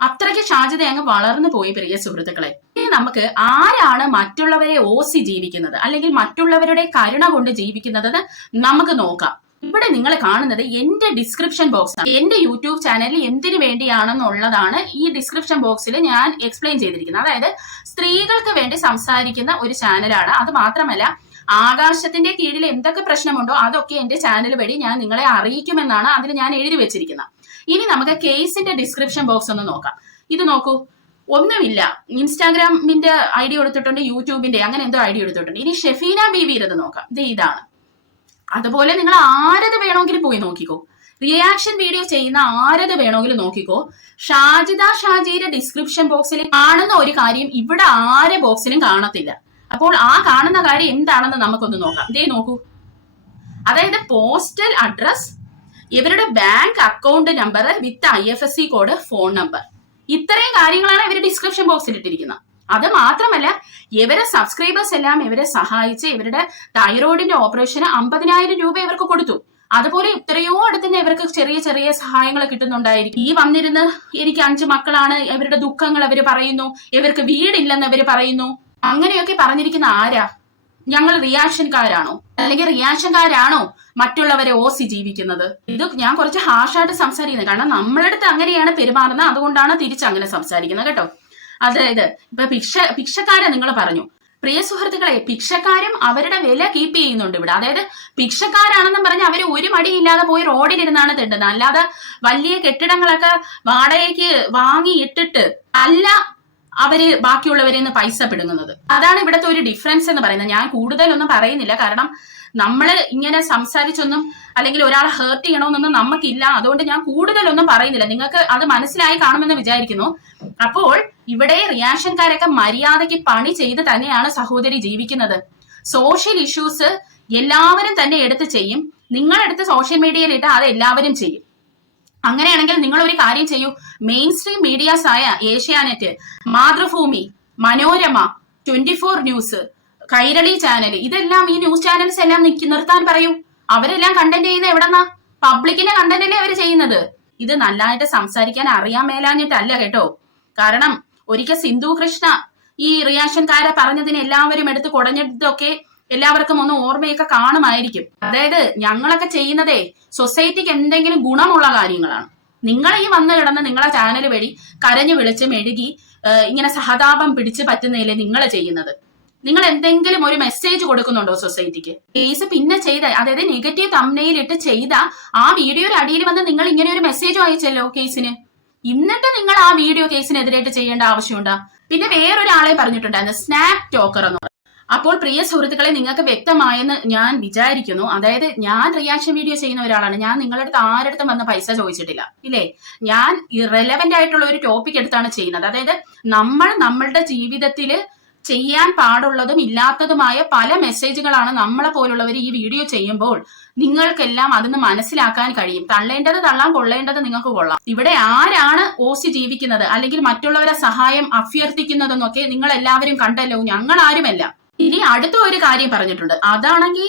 അത്രയ്ക്ക് സാധ്യത അങ്ങ് വളർന്നു പോയി പ്രിയ സുഹൃത്തുക്കളെ. ഇനി നമുക്ക് ആരാണ് മറ്റുള്ളവരെ ഓസി ജീവിക്കുന്നത്? അല്ലെങ്കിൽ മറ്റുള്ളവരുടെ കരുണ കൊണ്ട് ജീവിക്കുന്നതെന്ന് നമുക്ക് നോക്കാം. ഇവിടെ നിങ്ങൾ കാണുന്നത് എന്റെ ഡിസ്ക്രിപ്ഷൻ ബോക്സ് ആണ്. എന്റെ യൂട്യൂബ് ചാനലിൽ എന്തിനു വേണ്ടിയാണെന്നുള്ളതാണ് ഈ ഡിസ്ക്രിപ്ഷൻ ബോക്സിൽ ഞാൻ എക്സ്പ്ലെയിൻ ചെയ്തിരിക്കുന്നത്. അതായത് സ്ത്രീകൾക്ക് വേണ്ടി സംസാരിക്കുന്ന ഒരു ചാനലാണ് അത് മാത്രമല്ല ആകാശത്തിന്റെ കീഴിൽ എന്തൊക്കെ പ്രശ്നമുണ്ടോ അതൊക്കെ എന്റെ ചാനൽ വഴി ഞാൻ നിങ്ങളെ അറിയിക്കുമെന്നാണ് അതിൽ ഞാൻ എഴുതി വെച്ചിരിക്കുന്നത്. ഇനി നമുക്ക് കേസിന്റെ ഡിസ്ക്രിപ്ഷൻ ബോക്സ് ഒന്ന് നോക്കാം. ഇത് നോക്കൂ. ഒന്നുമില്ല. ഇൻസ്റ്റാഗ്രാമിന്റെ ഐ ഡി കൊടുത്തിട്ടുണ്ട് യൂട്യൂബിന്റെ അങ്ങനെ എന്തോ ഐ ഡി കൊടുത്തിട്ടുണ്ട്. ഇനി ഷെഫീന ബീവിരത് നോക്കാം. ഇത് ഇതാണ്. അതുപോലെ നിങ്ങൾ ആരത് വേണമെങ്കിലും പോയി നോക്കിക്കോ. റിയാക്ഷൻ വീഡിയോ ചെയ്യുന്ന ആരത് വേണമെങ്കിലും നോക്കിക്കോ. ഷാജിദ ഷാജിയുടെ ഡിസ്ക്രിപ്ഷൻ ബോക്സിൽ കാണുന്ന ഒരു കാര്യം ഇവിടെ ആരെ ബോക്സിലും കാണത്തില്ല. അപ്പോൾ ആ കാണുന്ന കാര്യം എന്താണെന്ന് നമുക്കൊന്ന് നോക്കാം. ദേ നോക്കൂ. അതായത് പോസ്റ്റൽ അഡ്രസ് ഇവരുടെ bank account number with I F S C code phone number ഇത്രയും കാര്യങ്ങളാണ് ഇവർ ഡിസ്ക്രിപ്ഷൻ ബോക്സിൽ ഇട്ടിരിക്കുന്നത്. അത് മാത്രമല്ല ഇവരെ സബ്സ്ക്രൈബേഴ്സ് എല്ലാം ഇവരെ സഹായിച്ച് ഇവരുടെ തൈറോയിഡിന്റെ ഓപ്പറേഷന് അമ്പതിനായിരം രൂപ ഇവർക്ക് കൊടുത്തു. അതുപോലെ എത്രയോ അടുത്തുനിന്ന് ഇവർക്ക് ചെറിയ ചെറിയ സഹായങ്ങൾ കിട്ടുന്നുണ്ടായിരിക്കും. ഈ വന്നിരുന്ന് എനിക്ക് അഞ്ച് മക്കളാണ് ഇവരുടെ ദുഃഖങ്ങൾ അവർ പറയുന്നു ഇവർക്ക് വീടില്ലെന്ന് അവർ പറയുന്നു. അങ്ങനെയൊക്കെ പറഞ്ഞിരിക്കുന്ന ആരാ? ഞങ്ങൾ റിയാക്ഷൻകാരാണോ? അല്ലെങ്കിൽ റിയാക്ഷൻകാരാണോ മറ്റുള്ളവരെ ഓസി ജീവിക്കുന്നത്? ഇത് ഞാൻ കുറച്ച് ഹാഷായിട്ട് സംസാരിക്കുന്നത് കാരണം നമ്മളടുത്ത് അങ്ങനെയാണ് പെരുമാറുന്നത്. അതുകൊണ്ടാണ് തിരിച്ച് അങ്ങനെ സംസാരിക്കുന്നത് കേട്ടോ. അതായത് ഇപ്പൊ ഭിക്ഷ ഭിക്ഷക്കാരെ നിങ്ങൾ പറഞ്ഞു. പ്രിയ സുഹൃത്തുക്കളെ ഭിക്ഷക്കാരും അവരുടെ വില കീപ്പ് ചെയ്യുന്നുണ്ട് ഇവിടെ. അതായത് ഭിക്ഷക്കാരാണെന്നും പറഞ്ഞ് അവർ ഒരു മടിയില്ലാതെ പോയി റോഡിലിരുന്നാണ് തിണ്ടുന്നത്. അല്ലാതെ വലിയ കെട്ടിടങ്ങളൊക്കെ വാടകയ്ക്ക് വാങ്ങി ഇട്ടിട്ട് അല്ല അവർ ബാക്കിയുള്ളവരിൽ നിന്ന് പൈസ പിടുങ്ങുന്നത്. അതാണ് ഇവിടുത്തെ ഒരു ഡിഫറൻസ് എന്ന് പറയുന്നത്. ഞാൻ കൂടുതലൊന്നും പറയുന്നില്ല. കാരണം നമ്മൾ ഇങ്ങനെ സംസാരിച്ചൊന്നും അല്ലെങ്കിൽ ഒരാളെ ഹേർട്ട് ചെയ്യണമെന്നൊന്നും നമുക്കില്ല അതുകൊണ്ട് ഞാൻ കൂടുതലൊന്നും പറയുന്നില്ല. നിങ്ങൾക്ക് അത് മനസ്സിലായി കാണുമെന്ന് വിചാരിക്കുന്നു. അപ്പോൾ ഇവിടെ റിയാക്ഷൻകാരൊക്കെ മര്യാദയ്ക്ക് പണി ചെയ്ത് തന്നെയാണ് സഹോദരി ജീവിക്കുന്നത്. സോഷ്യൽ ഇഷ്യൂസ് എല്ലാവരും തന്നെ എടുത്ത് ചെയ്യും. നിങ്ങളെടുത്ത് സോഷ്യൽ മീഡിയയിൽ ഇട്ട് അത് എല്ലാവരും ചെയ്യും. അങ്ങനെയാണെങ്കിൽ നിങ്ങൾ ഒരു കാര്യം ചെയ്യൂ. മെയിൻ സ്ട്രീം മീഡിയാസ് ആയ Asianet Mathrubhumi Manorama twenty four news Kairali channel ഇതെല്ലാം ഈ ന്യൂസ് ചാനൽസ് എല്ലാം നിർത്താൻ പറയൂ. അവരെല്ലാം കണ്ടന്റ് ചെയ്യുന്നത് എവിടെന്നാ? പബ്ലിക്കിന്റെ കണ്ടന്റല്ലേ അവർ ചെയ്യുന്നത്? ഇത് നല്ലതായിട്ട് സംസാരിക്കാൻ അറിയാൻ മേലാഞ്ഞിട്ടല്ല കേട്ടോ. കാരണം ഒരിക്കൽ സിന്ധു കൃഷ്ണ ഈ റിയാക്ഷൻകാരെ പറഞ്ഞതിന് എല്ലാവരും എടുത്ത് കുടഞ്ഞതൊക്കെ എല്ലാവർക്കും ഒന്ന് ഓർമ്മയൊക്കെ കാണുമായിരിക്കും. അതായത് ഞങ്ങളൊക്കെ ചെയ്യുന്നതേ സൊസൈറ്റിക്ക് എന്തെങ്കിലും ഗുണമുള്ള കാര്യങ്ങളാണ്. നിങ്ങൾ ഈ വന്നു കിടന്ന് നിങ്ങളെ ചാനൽ വഴി കരഞ്ഞു വിളിച്ച് മെഴുകി ഇങ്ങനെ സഹതാപം പിടിച്ച് പറ്റുന്നതിലെ നിങ്ങൾ ചെയ്യുന്നത്. നിങ്ങൾ എന്തെങ്കിലും ഒരു മെസ്സേജ് കൊടുക്കുന്നുണ്ടോ സൊസൈറ്റിക്ക്? കേസ് പിന്നെ ചെയ്ത അതായത് നെഗറ്റീവ് തമ്മനയിലിട്ട് ചെയ്ത ആ വീഡിയോയുടെ അടിയിൽ വന്ന് നിങ്ങൾ ഇങ്ങനെ ഒരു മെസ്സേജ് അയച്ചല്ലോ കേസിന് എന്നിട്ട് നിങ്ങൾ ആ വീഡിയോ കേസിനെതിരായിട്ട് ചെയ്യേണ്ട ആവശ്യമുണ്ടാ? പിന്നെ വേറൊരാളെ പറഞ്ഞിട്ടുണ്ടായിരുന്നു സ്നാപ് ടോക്കർ എന്ന് അപ്പോൾ പ്രിയ സുഹൃത്തുക്കളെ നിങ്ങൾക്ക് വ്യക്തമായെന്ന് ഞാൻ വിചാരിക്കുന്നു. അതായത് ഞാൻ റിയാക്ഷൻ വീഡിയോ ചെയ്യുന്ന ഒരാളാണ്. ഞാൻ നിങ്ങളുടെ അടുത്ത് ആരടുത്തും വന്ന് പൈസ ചോദിച്ചിട്ടില്ല. ഇല്ലേ? ഞാൻ ഇറലവന്റ് ആയിട്ടുള്ള ഒരു ടോപ്പിക് എടുത്താണ് ചെയ്യുന്നത്. അതായത് നമ്മൾ നമ്മളുടെ ജീവിതത്തിൽ ചെയ്യാൻ പാടുള്ളതും ഇല്ലാത്തതുമായ പല മെസ്സേജുകളാണ് നമ്മളെ പോലുള്ളവർ ഈ വീഡിയോ ചെയ്യുമ്പോൾ നിങ്ങൾക്കെല്ലാം അതൊന്ന് മനസ്സിലാക്കാൻ കഴിയും. തള്ളേണ്ടത് തള്ളാം കൊള്ളേണ്ടത് നിങ്ങൾക്ക് കൊള്ളാം. ഇവിടെ ആരാണ് ഓസി ജീവിക്കുന്നത്? അല്ലെങ്കിൽ മറ്റുള്ളവരെ സഹായം അഭ്യർത്ഥിക്കുന്നതെന്നൊക്കെ നിങ്ങൾ എല്ലാവരും കണ്ടല്ലോ. ഞങ്ങൾ ആരുമല്ല ഇനി അടുത്ത ഒരു കാര്യം പറഞ്ഞിട്ടുണ്ട്. അതാണെങ്കിൽ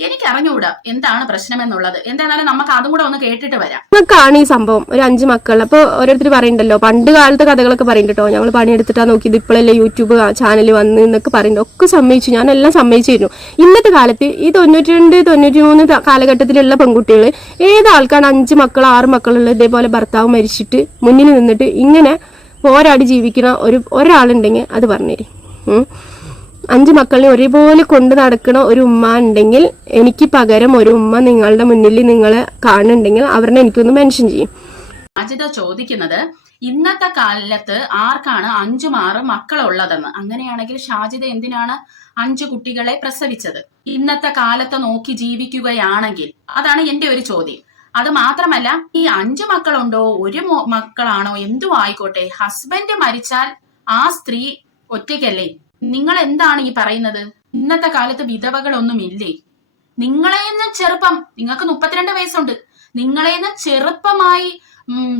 എനിക്ക് അറിഞ്ഞുകൂടാ എന്താണ് പ്രശ്നം എന്നുള്ളത് എന്തായാലും നമുക്ക് അതും കൂടെ ഒന്ന് കേട്ടിട്ട് വരാം. നമുക്കാണ് ഈ സംഭവം. ഒരു അഞ്ച് മക്കൾ അപ്പൊ ഓരോരുത്തർ പറയണ്ടല്ലോ. പണ്ട് കാലത്തെ കഥകളൊക്കെ പറയണ്ടോ ഞങ്ങൾ പണിയെടുത്തിട്ടാ നോക്കിയത്. ഇപ്പോഴല്ലേ യൂട്യൂബ് ചാനൽ വന്ന് എന്നൊക്കെ പറയുന്നുണ്ട് ഒക്കെ സമ്മതിച്ചു. ഞാൻ എല്ലാം സമ്മതിച്ചിരുന്നു. ഇന്നത്തെ കാലത്ത് ഈ തൊണ്ണൂറ്റി രണ്ട് തൊണ്ണൂറ്റി മൂന്ന് കാലഘട്ടത്തിലുള്ള പെൺകുട്ടികൾ ഏതാൾക്കാണ് അഞ്ച് മക്കൾ ആറ് മക്കളുള്ള ഇതേപോലെ ഭർത്താവ് മരിച്ചിട്ട് മുന്നിൽ നിന്നിട്ട് ഇങ്ങനെ പോരാടി ജീവിക്കുന്ന ഒരു ഒരാളുണ്ടെങ്കിൽ അത് പറഞ്ഞേരി. അഞ്ച് മക്കളെ ഒരേപോലെ കൊണ്ട് നടക്കുന്ന ഒരു ഉമ്മ ഉണ്ടെങ്കിൽ എനിക്ക് പകരം ഒരു ഉമ്മ നിങ്ങളുടെ മുന്നിൽ നിങ്ങൾ കാണുന്നുണ്ടെങ്കിൽ അവരെ എനിക്കൊന്ന് മെൻഷൻ ചെയ്യും. അജിത ചോദിക്കുന്നത് ഇന്നത്തെ കാലത്ത് ആർക്കാണ് അഞ്ചും ആറും മക്കളുള്ളതെന്ന്? അങ്ങനെയാണെങ്കിൽ ഷാജിത എന്തിനാണ് അഞ്ചു കുട്ടികളെ പ്രസവിച്ചത്? ഇന്നത്തെ കാലത്ത് നോക്കി ജീവിക്കുകയാണെങ്കിൽ അതാണ് എന്റെ ഒരു ചോദ്യം. അത് മാത്രമല്ല ഈ അഞ്ചു മക്കളുണ്ടോ ഒരു മക്കളാണോ എന്തു ആയിക്കോട്ടെ ഹസ്ബൻഡ് മരിച്ചാൽ ആ സ്ത്രീ ഒറ്റയ്ക്കല്ലേ? നിങ്ങൾ എന്താണ് ഈ പറയുന്നത്? ഇന്നത്തെ കാലത്ത് വിധവകളൊന്നും ഇല്ലേ നിങ്ങളെന്ന് ചെറുപ്പം നിങ്ങൾക്ക് മുപ്പത്തിരണ്ട് വയസ്സുണ്ട്. നിങ്ങളെന്ന് ചെറുപ്പമായി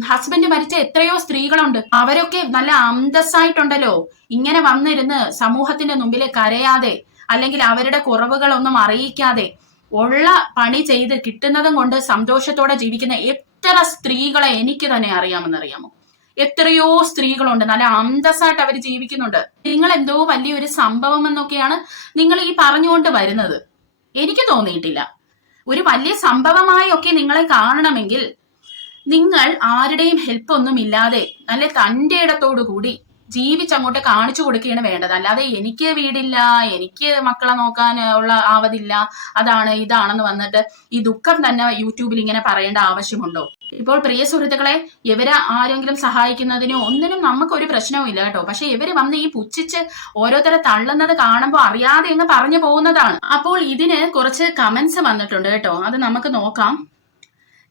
ഹസ്ബൻഡ് മരിച്ച എത്രയോ സ്ത്രീകളുണ്ട്. അവരൊക്കെ നല്ല അന്തസ്സായിട്ടുണ്ടല്ലോ. ഇങ്ങനെ വന്നിരുന്ന് സമൂഹത്തിന്റെ മുമ്പിൽ കരയാതെ അല്ലെങ്കിൽ അവരുടെ കുറവുകളൊന്നും അറിയിക്കാതെ ഉള്ള പണി ചെയ്ത് കിട്ടുന്നതും കൊണ്ട് സന്തോഷത്തോടെ ജീവിക്കുന്ന എത്ര സ്ത്രീകളെ എനിക്ക് തന്നെ അറിയാമെന്നറിയാമോ? എത്രയോ സ്ത്രീകളുണ്ട്. നല്ല അന്തസ്സായിട്ട് അവർ ജീവിക്കുന്നുണ്ട്. നിങ്ങൾ എന്തോ വലിയൊരു സംഭവം എന്നൊക്കെയാണ് നിങ്ങൾ ഈ പറഞ്ഞുകൊണ്ട് വരുന്നത്. എനിക്ക് തോന്നിയിട്ടില്ല. ഒരു വലിയ സംഭവമായി ഒക്കെ നിങ്ങളെ കാണണമെങ്കിൽ നിങ്ങൾ ആരുടെയും ഹെൽപ്പ് ഒന്നും ഇല്ലാതെ നല്ല തന്റെ ഇടത്തോടു കൂടി ജീവിച്ചങ്ങോട്ട് കാണിച്ചു കൊടുക്കുകയാണ് വേണ്ടത്. അല്ലാതെ എനിക്ക് വീടില്ല എനിക്ക് മക്കളെ നോക്കാൻ ഉള്ള ആവതില്ല അതാണ് ഇതാണെന്ന് വന്നിട്ട് ഈ ദുഃഖം തന്നെ യൂട്യൂബിൽ ഇങ്ങനെ പറയേണ്ട ആവശ്യമുണ്ടോ? ഇപ്പോൾ പ്രിയ സുഹൃത്തുക്കളെ ഇവരെ ആരെങ്കിലും സഹായിക്കുന്നതിനോ ഒന്നിനും നമുക്ക് ഒരു പ്രശ്നവും ഇല്ല കേട്ടോ. പക്ഷെ ഇവർ വന്ന് ഈ പുച്ഛിച്ച് ഓരോരുത്തരെ തള്ളുന്നത് കാണുമ്പോൾ അറിയാതെ എന്ന് പറഞ്ഞു പോകുന്നതാണ്. അപ്പോൾ ഇതിന് കുറച്ച് കമന്റ്സ് വന്നിട്ടുണ്ട് കേട്ടോ. അത് നമുക്ക് നോക്കാം.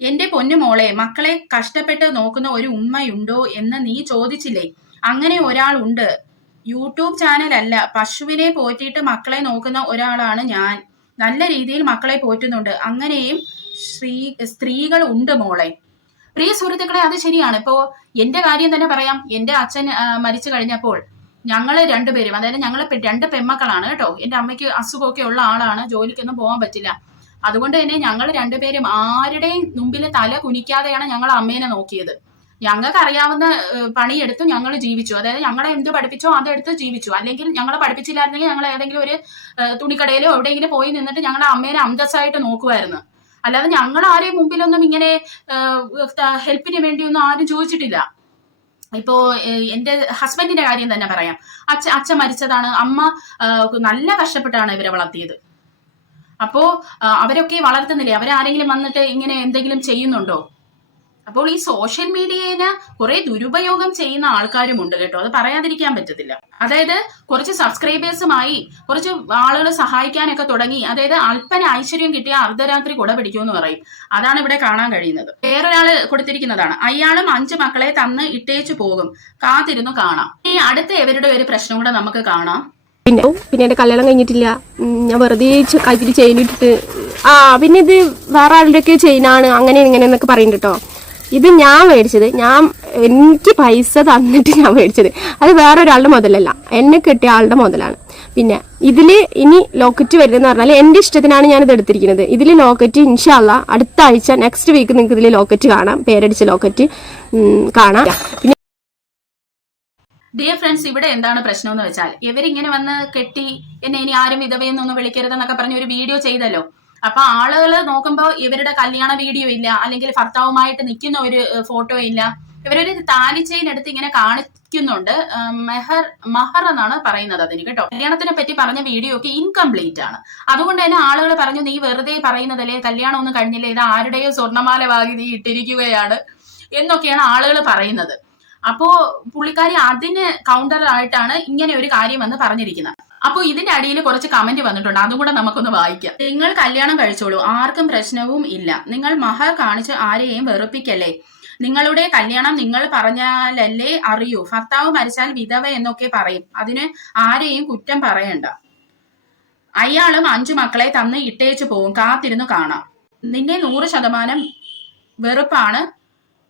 എന്റെ പൊന്നു മോളെ മക്കളെ കഷ്ടപ്പെട്ട് നോക്കുന്ന ഒരു ഉമ്മയുണ്ടോ എന്ന് നീ ചോദിച്ചില്ലേ? അങ്ങനെ ഉണ്ട്. യൂട്യൂബ് ചാനൽ അല്ല പശുവിനെ പോറ്റിയിട്ട് മക്കളെ നോക്കുന്ന ഒരാളാണ് ഞാൻ. നല്ല രീതിയിൽ മക്കളെ പോറ്റുന്നുണ്ട്. അങ്ങനെയും സ്ത്രീ സ്ത്രീകൾ ഉണ്ട് മോളെ. പ്രിയ സുഹൃത്തുക്കളെ അത് ശരിയാണ്. ഇപ്പോ എന്റെ കാര്യം തന്നെ പറയാം. എന്റെ അച്ഛൻ മരിച്ചു കഴിഞ്ഞപ്പോൾ ഞങ്ങൾ രണ്ടുപേരും അതായത് ഞങ്ങൾ രണ്ട് പെമ്മക്കളാണ് കേട്ടോ. എന്റെ അമ്മയ്ക്ക് അസുഖമൊക്കെ ഉള്ള ആളാണ്. ജോലിക്കൊന്നും പോകാൻ പറ്റില്ല. അതുകൊണ്ട് തന്നെ ഞങ്ങൾ രണ്ടുപേരും ആരുടെയും മുമ്പിൽ തല കുനിക്കാതെയാണ് ഞങ്ങൾ അമ്മേനെ നോക്കിയത്. ഞങ്ങൾക്ക് അറിയാവുന്ന പണിയെടുത്ത് ഞങ്ങൾ ജീവിച്ചു. അതായത് ഞങ്ങളെ എന്ത് പഠിപ്പിച്ചോ അതെടുത്ത് ജീവിച്ചു. അല്ലെങ്കിൽ ഞങ്ങളെ പഠിപ്പിച്ചില്ലായിരുന്നെങ്കിൽ ഞങ്ങൾ ഏതെങ്കിലും ഒരു തുണിക്കടയിലോ എവിടെയെങ്കിലും പോയി നിന്നിട്ട് ഞങ്ങളുടെ അമ്മേനെ അന്തസ്സായിട്ട് നോക്കുമായിരുന്നു. അല്ലാതെ ഞങ്ങൾ ആരെയും മുമ്പിലൊന്നും ഇങ്ങനെ ഹെൽപ്പിന് വേണ്ടിയൊന്നും ആരും ചോദിച്ചിട്ടില്ല. ഇപ്പോ എന്റെ ഹസ്ബൻഡിന്റെ കാര്യം തന്നെ പറയാം. അച്ഛ അച്ഛൻ മരിച്ചതാണ്. അമ്മ നല്ല കഷ്ടപ്പെട്ടാണ് ഇവരെ വളർത്തിയത്. അപ്പോ അവരൊക്കെ വളർത്തുന്നില്ലേ? അവരാരെങ്കിലും വന്നിട്ട് ഇങ്ങനെ എന്തെങ്കിലും ചെയ്യുന്നുണ്ടോ? അപ്പോൾ ഈ സോഷ്യൽ മീഡിയയിന് കുറെ ദുരുപയോഗം ചെയ്യുന്ന ആൾക്കാരും ഉണ്ട് കേട്ടോ. അത് പറയാതിരിക്കാൻ പറ്റത്തില്ല. അതായത് കുറച്ച് സബ്സ്ക്രൈബേഴ്സുമായി കുറച്ച് ആളുകൾ സഹായിക്കാനൊക്കെ തുടങ്ങി. അതായത് അല്പന ഐശ്വര്യം കിട്ടിയ അർദ്ധരാത്രി കുട പിടിക്കുമെന്ന് പറയും. അതാണ് ഇവിടെ കാണാൻ കഴിയുന്നത്. വേറൊരാൾ കൊടുത്തിരിക്കുന്നതാണ്. അയാളും അഞ്ച് മക്കളെ തന്ന് ഇട്ടേച്ചു പോകും. കാത്തിരുന്നു കാണാം. ഈ അടുത്ത ഇവരുടെ ഒരു പ്രശ്നം കൂടെ നമുക്ക് കാണാം. പിന്നെ പിന്നെ എന്റെ കല്യാണം കഴിഞ്ഞിട്ടില്ല. ഞാൻ വെറുതെ ചെ- ചെയിൻ ഇട്ടിട്ട് ആ പിന്നെ ഇത് വേറെ ആളുടെയൊക്കെ ചെയിനാണ്? അങ്ങനെ ഇങ്ങനെ എന്നൊക്കെ പറയുന്നുണ്ട് കേട്ടോ. ഇത് ഞാൻ മേടിച്ചത്. ഞാൻ എനിക്ക് പൈസ തന്നിട്ട് ഞാൻ മേടിച്ചത്. അത് വേറെ ഒരാളുടെ മുതലല്ല. എന്നെ കിട്ടിയ ആളുടെ മുതലാണ്. പിന്നെ ഇതിൽ ഇനി ലോക്കറ്റ് വരുന്നതെന്ന് പറഞ്ഞാൽ എന്റെ ഇഷ്ടത്തിനാണ് ഞാനിത് എടുത്തിരിക്കുന്നത്. ഇതിൽ ലോക്കറ്റ് ഇൻഷാല്ല അടുത്ത ആഴ്ച നെക്സ്റ്റ് വീക്ക് നിങ്ങൾക്ക് ഇതിൽ ലോക്കറ്റ് കാണാം. പേരടിച്ച ലോക്കറ്റ് കാണാം. പിന്നെ ഡിയർ ഫ്രണ്ട്സ് ഇവിടെ എന്താണ് പ്രശ്നം എന്ന് വെച്ചാൽ ഇവരിങ്ങനെ വന്ന് കെട്ടി എന്നെ ഇനി ആരും വിധവയെന്നൊന്നും വിളിക്കരുതെന്നൊക്കെ പറഞ്ഞ ഒരു വീഡിയോ ചെയ്തല്ലോ. അപ്പൊ ആളുകൾ നോക്കുമ്പോൾ ഇവരുടെ കല്യാണ വീഡിയോ ഇല്ല അല്ലെങ്കിൽ ഭർത്താവുമായിട്ട് നിൽക്കുന്ന ഒരു ഫോട്ടോ ഇല്ല. ഇവരൊരു താലി ഇങ്ങനെ കാണിക്കുന്നുണ്ട്. മെഹർ മഹർ എന്നാണ് പറയുന്നത് അതിന് കേട്ടോ. കല്യാണത്തിനെ പറ്റി പറഞ്ഞ വീഡിയോ ഒക്കെ ഇൻകംപ്ലീറ്റ് ആണ്. അതുകൊണ്ട് തന്നെ ആളുകൾ പറഞ്ഞു നീ വെറുതെ പറയുന്നതല്ലേ കല്യാണം ഒന്നും കഴിഞ്ഞില്ലേ ഇത് ആരുടെയോ സ്വർണമാല വാങ്ങി നീ ഇട്ടിരിക്കുകയാണ് എന്നൊക്കെയാണ് ആളുകൾ പറയുന്നത്. അപ്പോ പുള്ളിക്കാരി അതിന് കൗണ്ടർ ആയിട്ടാണ് ഇങ്ങനെ ഒരു കാര്യം എന്ന് പറഞ്ഞിരിക്കുന്നത്. അപ്പോ ഇതിന്റെ അടിയിൽ കുറച്ച് കമന്റ് വന്നിട്ടുണ്ട്. അതും കൂടെ നമുക്കൊന്ന് വായിക്കാം. നിങ്ങൾ കല്യാണം കഴിച്ചോളൂ. ആർക്കും പ്രശ്നവും ഇല്ല. നിങ്ങൾ മഹർ കാണിച്ച് ആരെയും വെറുപ്പിക്കല്ലേ? നിങ്ങളുടെ കല്യാണം നിങ്ങൾ പറഞ്ഞാലല്ലേ അറിയൂ. ഭർത്താവ് മരിച്ചാൽ വിധവ എന്നൊക്കെ പറയും. അതിന് ആരെയും കുറ്റം പറയണ്ട. അയാളും അഞ്ചു മക്കളെ തന്ന് ഇട്ടേച്ചു പോവും. കാത്തിരുന്നു കാണാം. നിന്നെ നൂറ് ശതമാനം വെറുപ്പാണ്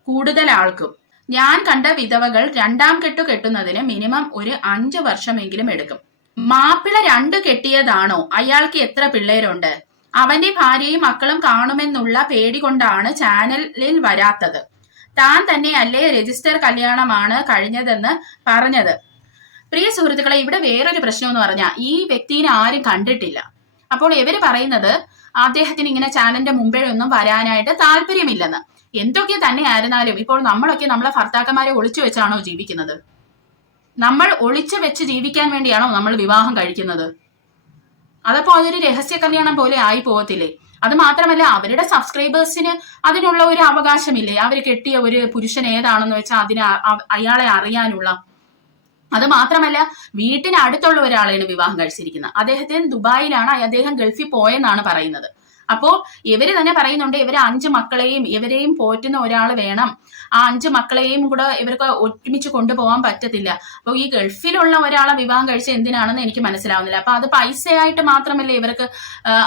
കൂടുതൽ ആൾക്കും ഞാൻ കണ്ട വിധവകൾ രണ്ടാം കെട്ടു കെട്ടുന്നതിന് മിനിമം ഒരു അഞ്ചു വർഷമെങ്കിലും എടുക്കും. മാപ്പിള രണ്ടു കെട്ടിയതാണോ? അയാൾക്ക് എത്ര പിള്ളേരുണ്ട്? അവന്റെ ഭാര്യയും മക്കളും കാണുമെന്നുള്ള പേടി കൊണ്ടാണ് ചാനലിൽ വരാത്തത്. താൻ തന്നെ അല്ലേ രജിസ്റ്റർ കല്യാണമാണ് കഴിഞ്ഞതെന്ന് പറഞ്ഞത്. പ്രിയ സുഹൃത്തുക്കളെ ഇവിടെ വേറൊരു പ്രശ്നം എന്ന് പറഞ്ഞാൽ ഈ വ്യക്തിനെ ആരും കണ്ടിട്ടില്ല. അപ്പോൾ ഇവർ പറയുന്നത് അദ്ദേഹത്തിന് ഇങ്ങനെ ചാനലിന്റെ മുമ്പേ ഒന്നും വരാനായിട്ട് താല്പര്യമില്ലെന്ന്. എന്തൊക്കെ തന്നെ ആയിരുന്നാലും ഇപ്പോൾ നമ്മളൊക്കെ നമ്മളെ ഭർത്താക്കന്മാരെ ഒളിച്ചു വെച്ചാണോ ജീവിക്കുന്നത്? നമ്മൾ ഒളിച്ചു വെച്ച് ജീവിക്കാൻ വേണ്ടിയാണോ നമ്മൾ വിവാഹം കഴിക്കുന്നത്? അതപ്പോ അതൊരു രഹസ്യ കല്യാണം പോലെ ആയി പോകത്തില്ലേ? അത് മാത്രമല്ല അവരുടെ സബ്സ്ക്രൈബേഴ്സിന് അതിനുള്ള ഒരു അവകാശമില്ലേ? അവർ കെട്ടിയ ഒരു പുരുഷൻ ഏതാണെന്ന് വെച്ചാൽ അതിന് അയാളെ അറിയാനുള്ള. അത് മാത്രമല്ല വീട്ടിന് അടുത്തുള്ള ഒരാളെയാണ് വിവാഹം കഴിച്ചിരിക്കുന്നത്. അദ്ദേഹത്തിന് ദുബായിലാണ് അദ്ദേഹം ഗൾഫിൽ പോയെന്നാണ് പറയുന്നത്. അപ്പോ ഇവർ തന്നെ പറയുന്നുണ്ട് ഇവർ അഞ്ച് മക്കളെയും ഇവരെയും പോറ്റുന്ന ഒരാൾ വേണം. ആ അഞ്ച് മക്കളെയും കൂടെ ഇവർക്ക് ഒരുമിച്ച് കൊണ്ടുപോകാൻ പറ്റത്തില്ല. അപ്പോൾ ഈ ഗൾഫിലുള്ള ഒരാളെ വിവാഹം കഴിച്ച എന്തിനാണെന്ന് എനിക്ക് മനസ്സിലാവുന്നില്ല. അപ്പൊ അത് പൈസയായിട്ട് മാത്രമല്ലേ ഇവർക്ക്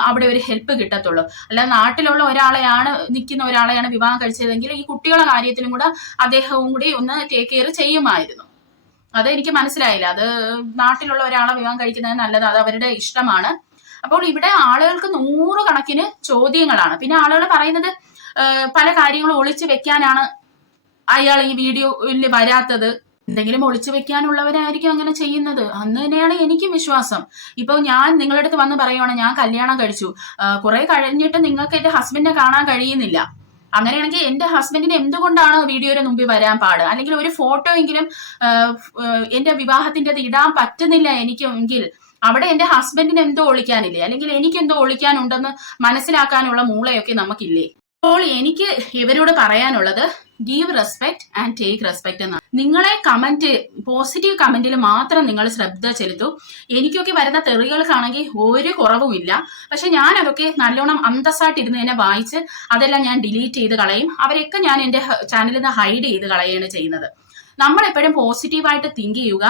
അവിടെ ഒരു ഹെൽപ്പ് കിട്ടത്തുള്ളൂ. അല്ല നാട്ടിലുള്ള ഒരാളെയാണ് നിൽക്കുന്ന ഒരാളെയാണ് വിവാഹം കഴിച്ചതെങ്കിൽ ഈ കുട്ടികളുടെ കാര്യത്തിലും കൂടെ അദ്ദേഹവും കൂടി ഒന്ന് ടേക്ക് കെയർ ചെയ്യുമായിരുന്നു. അത് എനിക്ക് മനസ്സിലായില്ല. അത് നാട്ടിലുള്ള ഒരാളെ വിവാഹം കഴിക്കുന്നത് നല്ലത് അത് അവരുടെ ഇഷ്ടമാണ്. അപ്പോൾ ഇവിടെ ആളുകൾക്ക് നൂറുകണക്കിന് ചോദ്യങ്ങളാണ്. പിന്നെ ആളുകൾ പറയുന്നത് പല കാര്യങ്ങളും ഒളിച്ചു വെക്കാനാണ് അയാൾ ഈ വീഡിയോയിൽ വരാത്തത്. എന്തെങ്കിലും ഒളിച്ചു വെക്കാനുള്ളവരായിരിക്കും അങ്ങനെ ചെയ്യുന്നത്. അന്ന് തന്നെയാണ് എനിക്കും വിശ്വാസം. ഇപ്പൊ ഞാൻ നിങ്ങളുടെ അടുത്ത് വന്ന് പറയുവാണ് ഞാൻ കല്യാണം കഴിച്ചു. കുറെ കഴിഞ്ഞിട്ട് നിങ്ങൾക്ക് എന്റെ ഹസ്ബൻഡിനെ കാണാൻ കഴിയുന്നില്ല. അങ്ങനെയാണെങ്കിൽ എന്റെ ഹസ്ബൻഡിന് എന്തുകൊണ്ടാണ് വീഡിയോയുടെ മുമ്പിൽ വരാൻ പാട്? അല്ലെങ്കിൽ ഒരു ഫോട്ടോ എങ്കിലും എന്റെ വിവാഹത്തിന്റെ ഇടാൻ പറ്റുന്നില്ല എനിക്കെങ്കിൽ അവിടെ എന്റെ ഹസ്ബൻഡിന് എന്തോ ഒളിക്കാനില്ലേ? അല്ലെങ്കിൽ എനിക്ക് എന്തോ ഒളിക്കാനുണ്ടെന്ന് മനസ്സിലാക്കാനുള്ള മൂളയൊക്കെ നമുക്കില്ലേ? അപ്പോൾ എനിക്ക് ഇവരോട് പറയാനുള്ളത് give respect and take respect എന്നാണ്. നിങ്ങളെ കമന്റ് പോസിറ്റീവ് കമന്റിൽ മാത്രം നിങ്ങൾ ശ്രദ്ധ ചെലുത്തൂ. എനിക്കൊക്കെ വരുന്ന തെറികൾക്കാണെങ്കിൽ ഒരു കുറവുമില്ല. പക്ഷെ ഞാൻ അതൊക്കെ നല്ലോണം അന്തസ്സായിട്ട് ഇരുന്ന് തന്നെ വായിച്ച് അതെല്ലാം ഞാൻ ഡിലീറ്റ് ചെയ്ത് കളയും. അവരെയൊക്കെ ഞാൻ എന്റെ ചാനലിൽ നിന്ന് ഹൈഡ് ചെയ്ത് കളയുകയാണ് ചെയ്യുന്നത്. നമ്മൾ എപ്പോഴും പോസിറ്റീവായിട്ട് തിങ്ക് ചെയ്യുക.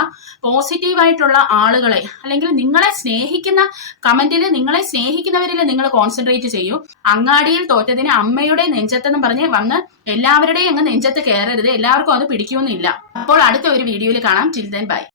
പോസിറ്റീവായിട്ടുള്ള ആളുകളെ അല്ലെങ്കിൽ നിങ്ങളെ സ്നേഹിക്കുന്ന കമന്റിൽ നിങ്ങളെ സ്നേഹിക്കുന്നവരിൽ നിങ്ങൾ കോൺസെൻട്രേറ്റ് ചെയ്യൂ. അങ്ങാടിയിൽ തോറ്റതിന് അമ്മയുടെ നെഞ്ചത്തെന്ന് പറഞ്ഞ് വന്ന് എല്ലാവരുടെയും അങ്ങ് നെഞ്ചത്ത് കയറരുത്. എല്ലാവർക്കും അത് പിടിക്കുമെന്നില്ല. അപ്പോൾ അടുത്ത ഒരു വീഡിയോയിൽ കാണാം. ചിൽ ബൈ